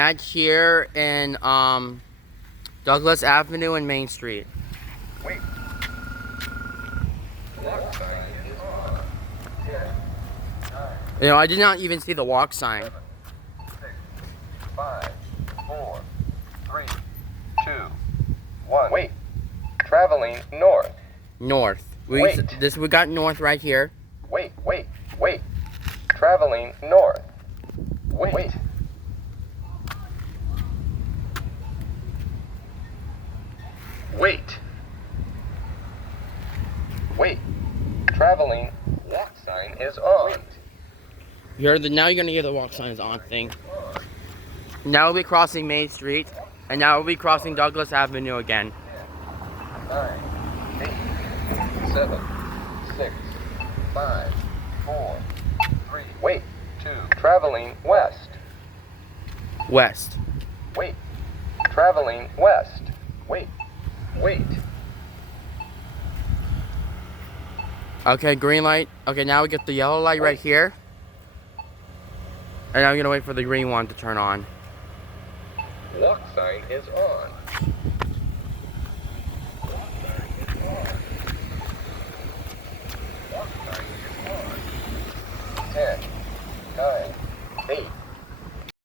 At here in Douglas Avenue and Main Street. Wait. Walk sign is on. 10, 9, You know, I did not even see the walk sign. 7, 6, 5, 4, 3, 2, 1. Wait. Traveling north. North. We got north right here. Wait. Traveling north. Wait. Traveling walk sign is on. Now you're gonna hear the walk sign is on thing. Now we'll be crossing Main Street, and now we'll be crossing Douglas Avenue again. 9, 8, 7, 6, 5, 4, 3. Wait. 2. Traveling west. West. Wait. Traveling west. Wait. Okay, green light. Okay, now we get the yellow light right here. And I'm gonna wait for the green one to turn on. Walk sign is on.